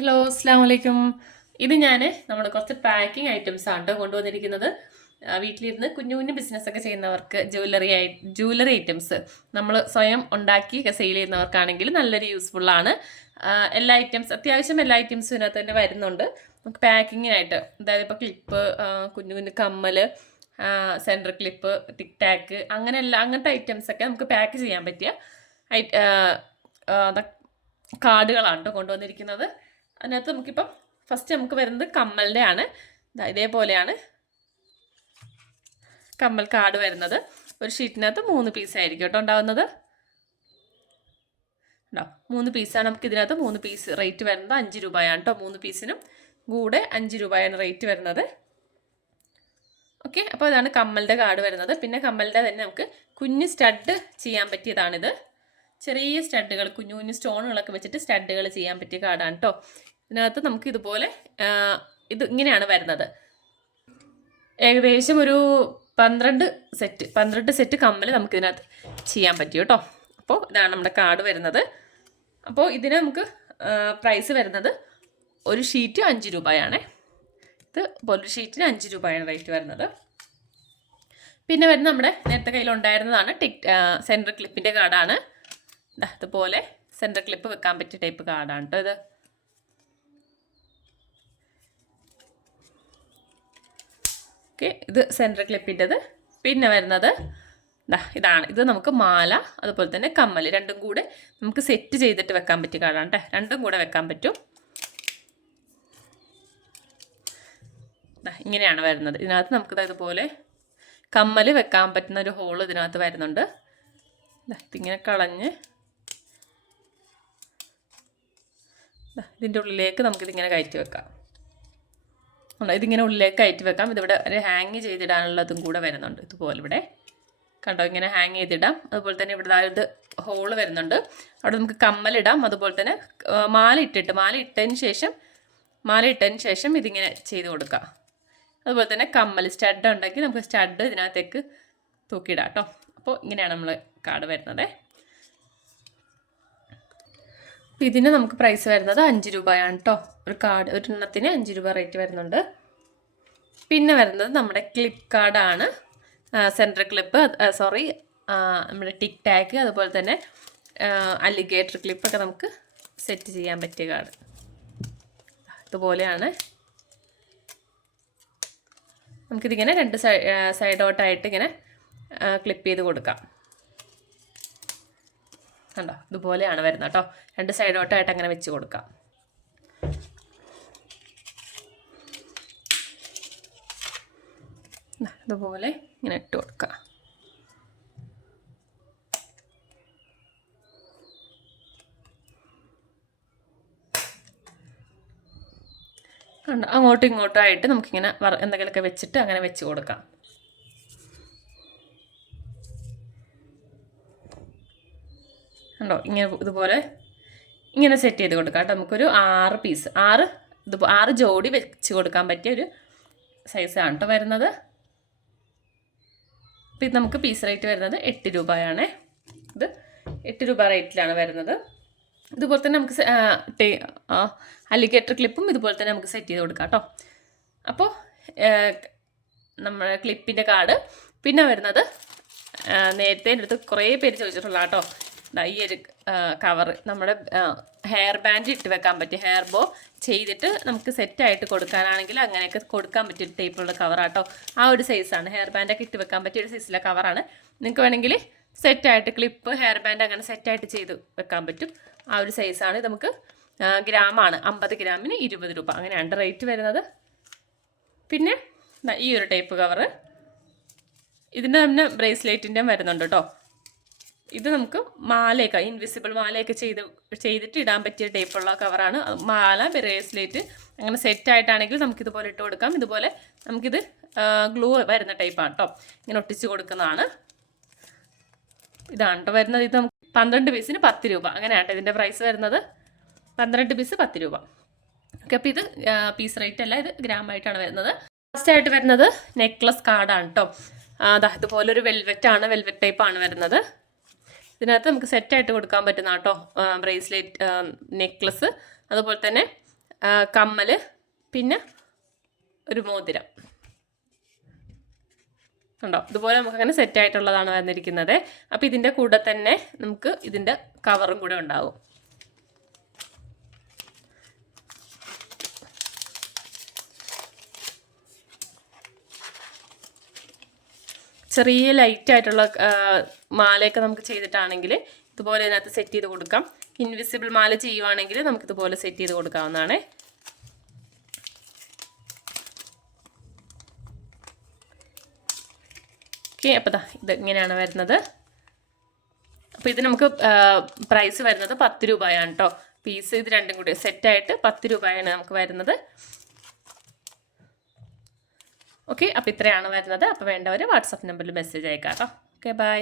Hello, അസ്സാം വലൈക്കും. ഇത് ഞാൻ നമ്മുടെ കുറച്ച് പാക്കിംഗ് ഐറ്റംസ് ആണ് ട്ടോ കൊണ്ടുവന്നിരിക്കുന്നത്. വീട്ടിലിരുന്ന് കുഞ്ഞു കുഞ്ഞു ബിസിനസ്സൊക്കെ ചെയ്യുന്നവർക്ക് ജുവലറി ഐറ്റംസ് നമ്മൾ സ്വയം ഉണ്ടാക്കി സെയിൽ ചെയ്യുന്നവർക്കാണെങ്കിൽ നല്ലൊരു യൂസ്ഫുള്ളാണ്. അത്യാവശ്യം എല്ലാ ഐറ്റംസും ഇതിനകത്ത് തന്നെ വരുന്നുണ്ട്. നമുക്ക് പാക്കിങ്ങിനായിട്ട്, അതായത് ഇപ്പോൾ ക്ലിപ്പ്, കുഞ്ഞു കുഞ്ഞു കമ്മൽ, സെൻറ്റർ ക്ലിപ്പ്, ടിക് ടാക്ക്, അങ്ങനത്തെ ഐറ്റംസൊക്കെ നമുക്ക് പാക്ക് ചെയ്യാൻ പറ്റിയ കാർഡുകളാണ് ട്ടോ കൊണ്ടുവന്നിരിക്കുന്നത്. അതിനകത്ത് നമുക്കിപ്പം ഫസ്റ്റ് നമുക്ക് വരുന്നത് കമ്മലിൻ്റെ ആണ്. ഇതേപോലെയാണ് കമ്മൽ കാർഡ് വരുന്നത്. ഒരു ഷീറ്റിനകത്ത് 3 പീസായിരിക്കും കേട്ടോ ഉണ്ടാവുന്നത്. ഉണ്ടോ, 3 പീസാണ്. നമുക്ക് ഇതിനകത്ത് 3 പീസ് റേറ്റ് വരുന്നത് 5 രൂപയാണ് കേട്ടോ. 3 പീസിനും കൂടെ 5 രൂപയാണ് റേറ്റ് വരുന്നത്. ഓക്കെ, അപ്പോൾ ഇതാണ് കമ്മലിൻ്റെ കാർഡ് വരുന്നത്. പിന്നെ കമ്മലിൻ്റെ തന്നെ നമുക്ക് കുഞ്ഞ് സ്റ്റഡ് ചെയ്യാൻ പറ്റിയതാണിത്. ചെറിയ സ്റ്റഡുകൾ, കുഞ്ഞു കുഞ്ഞു സ്റ്റോണുകളൊക്കെ വെച്ചിട്ട് സ്റ്റഡുകൾ ചെയ്യാൻ പറ്റിയ കാർഡാണ് കേട്ടോ. ഇതിനകത്ത് നമുക്ക് ഇതുപോലെ ഇങ്ങനെയാണ് വരുന്നത്. ഏകദേശം ഒരു 12 സെറ്റ് കമ്മൽ നമുക്ക് ഇതിനകത്ത് ചെയ്യാൻ പറ്റും കേട്ടോ. അപ്പോൾ ഇതാണ് നമ്മുടെ കാർഡ് വരുന്നത്. അപ്പോൾ ഇതിന് നമുക്ക് പ്രൈസ് വരുന്നത് ഒരു ഷീറ്റ് 5 രൂപയാണ്. ഒരു ഷീറ്റിന് 5 രൂപയാണ് റേറ്റ് വരുന്നത്. പിന്നെ വരുന്നത് നമ്മുടെ നേരത്തെ കയ്യിലുണ്ടായിരുന്നതാണ് സെൻറ്റർ ക്ലിപ്പിൻ്റെ കാർഡാണ്. ഇതുപോലെ സെൻറ്റർ ക്ലിപ്പ് വെക്കാൻ പറ്റിയ ടൈപ്പ് കാർഡാണ് കേട്ടോ ഇത്. ഓക്കെ, ഇത് സെൻറ്റർ ക്ലിപ്പിൻ്റെത്. പിന്നെ വരുന്നത് ഇതാണ്. ഇത് നമുക്ക് മാല, അതുപോലെ തന്നെ കമ്മൽ, രണ്ടും കൂടെ നമുക്ക് സെറ്റ് ചെയ്തിട്ട് വെക്കാൻ പറ്റിയ കാർഡാണ് കേട്ടോ. രണ്ടും കൂടെ വെക്കാൻ പറ്റും. ഇങ്ങനെയാണ് വരുന്നത്. ഇതിനകത്ത് നമുക്ക് ഇതുപോലെ കമ്മൽ വെക്കാൻ പറ്റുന്ന ഒരു ഹോൾ ഇതിനകത്ത് വരുന്നുണ്ട്. ഇതിങ്ങനെ കളഞ്ഞ് ഇതിൻ്റെ ഉള്ളിലേക്ക് നമുക്കിതിങ്ങനെ കയറ്റി വെക്കാം. ഇതിങ്ങനെ ഉള്ളിലേക്ക് കയറ്റി വെക്കാം. ഇതിവിടെ ഒരു ഹാങ് ചെയ്തിടാനുള്ളതും കൂടെ വരുന്നുണ്ട്. ഇതുപോലെ ഇവിടെ കണ്ടോ, ഇങ്ങനെ ഹാങ് ചെയ്തിടാം. അതുപോലെ തന്നെ ഇവിടെ ഇത് ഹോള് വരുന്നുണ്ട്. അവിടെ നമുക്ക് കമ്മലിടാം. അതുപോലെ തന്നെ മാല ഇട്ടതിന് ശേഷം ഇതിങ്ങനെ ചെയ്ത് കൊടുക്കാം. അതുപോലെ തന്നെ കമ്മൽ സ്റ്റഡ് ഉണ്ടെങ്കിൽ നമുക്ക് സ്റ്റഡ് ഇതിനകത്തേക്ക് തൂക്കിയിടാം കേട്ടോ. അപ്പോൾ ഇങ്ങനെയാണ് നമ്മൾ കാർഡ് വരുന്നത്. അപ്പോൾ ഇതിന് നമുക്ക് പ്രൈസ് വരുന്നത് 5 രൂപയാണ് കേട്ടോ. ഒരെണ്ണത്തിന് 5 രൂപ റേറ്റ് വരുന്നുണ്ട്. പിന്നെ വരുന്നത് നമ്മുടെ ക്ലിപ്പ് കാർഡാണ്. സെൻറ്റർ ക്ലിപ്പ്, നമ്മുടെ ടിക് ടാക്ക്, അതുപോലെ തന്നെ അലിഗേറ്റർ ക്ലിപ്പൊക്കെ നമുക്ക് സെറ്റ് ചെയ്യാൻ പറ്റിയ കാർഡ്. ഇതുപോലെയാണ്. നമുക്കിതിങ്ങനെ 2 സൈഡോട്ടായിട്ട് ഇങ്ങനെ ക്ലിപ്പ് ചെയ്ത് കൊടുക്കാം. കണ്ടോ, ഇതുപോലെയാണ് വരുന്നത് കേട്ടോ. 2 സൈഡോട്ടായിട്ട് അങ്ങനെ വെച്ച് കൊടുക്കാം. ഇതുപോലെ ഇങ്ങനെ ഇട്ട് കൊടുക്കാം. കണ്ടോ, അങ്ങോട്ടും ഇങ്ങോട്ടും ആയിട്ട് നമുക്കിങ്ങനെ എന്തെങ്കിലുമൊക്കെ വെച്ചിട്ട് അങ്ങനെ വെച്ച് കൊടുക്കാം. കണ്ടോ, ഇതുപോലെ ഇങ്ങനെ സെറ്റ് ചെയ്ത് കൊടുക്കാം കേട്ടോ. നമുക്കൊരു 6 ജോഡി വെച്ച് കൊടുക്കാൻ പറ്റിയ ഒരു സൈസാണ് കേട്ടോ വരുന്നത്. അപ്പോൾ ഇത് നമുക്ക് പീസ് റേറ്റ് വരുന്നത് 8 രൂപയാണ്. ഇത് 8 രൂപ റേറ്റിലാണ് വരുന്നത്. ഇതുപോലെ തന്നെ നമുക്ക് അലിഗേറ്റർ ക്ലിപ്പും ഇതുപോലെ തന്നെ നമുക്ക് സെറ്റ് ചെയ്ത് കൊടുക്കാം കേട്ടോ. അപ്പോൾ നമ്മുടെ ക്ലിപ്പിൻ്റെ കാർഡ്. പിന്നെ വരുന്നത് നേരത്തെ എൻ്റെ അടുത്ത് കുറേ പേര് ചോദിച്ചിട്ടുള്ള കേട്ടോ, ഈ ഒരു കവർ, നമ്മുടെ ഹെയർ ബാൻഡ് ഇട്ട് വെക്കാൻ പറ്റിയ ഹെയർ ബോ ചെയ്തിട്ട് നമുക്ക് സെറ്റായിട്ട് കൊടുക്കാനാണെങ്കിൽ അങ്ങനെയൊക്കെ കൊടുക്കാൻ പറ്റിയ ടൈപ്പുള്ള കവറാട്ടോ. ആ ഒരു സൈസാണ്. ഹെയർ ബാൻഡൊക്കെ ഇട്ട് വെക്കാൻ പറ്റിയ ഒരു സൈസിലെ കവറാണ്. നിങ്ങൾക്ക് വേണമെങ്കിൽ സെറ്റായിട്ട് ക്ലിപ്പ്, ഹെയർ ബാൻഡ് അങ്ങനെ സെറ്റായിട്ട് ചെയ്ത് വെക്കാൻ പറ്റും. ആ ഒരു സൈസാണ്. ഇത് നമുക്ക് ഗ്രാമാണ്. 50 ഗ്രാമിന് 20 രൂപ അങ്ങനെയാണ് റേറ്റ് വരുന്നത്. പിന്നെ ഈ ഒരു ടൈപ്പ് കവറ്, ഇതിൻ്റെ തന്നെ ബ്രേസ്ലെറ്റിൻ്റെയും വരുന്നുണ്ട് കേട്ടോ. ഇത് നമുക്ക് മാലയൊക്കെ, ഇൻവിസിബിൾ മാലയൊക്കെ ചെയ്തിട്ട് ഇടാൻ പറ്റിയ ടൈപ്പുള്ള കവറാണ്. മാല, ബ്രേസ്ലെറ്റ് അങ്ങനെ സെറ്റായിട്ടാണെങ്കിൽ നമുക്കിതുപോലെ ഇട്ട് കൊടുക്കാം. ഇതുപോലെ നമുക്കിത് ഗ്ലൂ വരുന്ന ടൈപ്പാണ് കേട്ടോ. ഇങ്ങനെ ഒട്ടിച്ച് കൊടുക്കുന്നതാണ്. ഇതാണ് കേട്ടോ വരുന്നത്. ഇത് നമുക്ക് 12 പീസിന് 10 രൂപ അങ്ങനെയാണ് ഇതിൻ്റെ പ്രൈസ് വരുന്നത്. 12 പീസ് 10 രൂപ. ഓക്കെ, അപ്പോൾ ഇത് പീസ് റേറ്റ് അല്ല, ഇത് ഗ്രാമായിട്ടാണ് വരുന്നത്. ഫസ്റ്റായിട്ട് വരുന്നത് നെക്ലസ് കാർഡാണ് കേട്ടോ. ഇതുപോലൊരു വെൽവെറ്റ് ടൈപ്പാണ് വരുന്നത്. ഇതിനകത്ത് നമുക്ക് സെറ്റായിട്ട് കൊടുക്കാൻ പറ്റുന്ന കേട്ടോ ബ്രേസ്ലെറ്റ്, നെക്ലസ്, അതുപോലെ തന്നെ കമ്മൽ, പിന്നെ ഒരു മോതിരം ഉണ്ടോ. ഇതുപോലെ നമുക്കങ്ങനെ സെറ്റായിട്ടുള്ളതാണ് വന്നിരിക്കുന്നത്. അപ്പോൾ ഇതിൻ്റെ കൂടെ തന്നെ നമുക്ക് ഇതിൻ്റെ കവറും കൂടെ ഉണ്ടാവും. ചെറിയ ലൈറ്റായിട്ടുള്ള മാലയൊക്കെ നമുക്ക് ചെയ്തിട്ടാണെങ്കിൽ ഇതുപോലെ ഇതിനകത്ത് സെറ്റ് ചെയ്ത് കൊടുക്കാം. ഇൻവിസിബിൾ മാല ചെയ്യുവാണെങ്കിൽ നമുക്കിതുപോലെ സെറ്റ് ചെയ്ത് കൊടുക്കാവുന്നതാണ്. ഓക്കെ, അപ്പോൾ ഇത് ഇങ്ങനെയാണ് വരുന്നത്. അപ്പോൾ ഇത് നമുക്ക് പ്രൈസ് വരുന്നത് 10 രൂപയാണ് കേട്ടോ. പീസ് ഇത് രണ്ടും കൂടി സെറ്റായിട്ട് 10 രൂപയാണ് നമുക്ക് വരുന്നത്. ഓക്കെ, അപ്പോൾ ഇത്രയാണ് വരുന്നത്. അപ്പോൾ വേണ്ടവർ വാട്സപ്പ് നമ്പറിൽ മെസ്സേജ് അയക്കാം കേട്ടോ. Okay, by.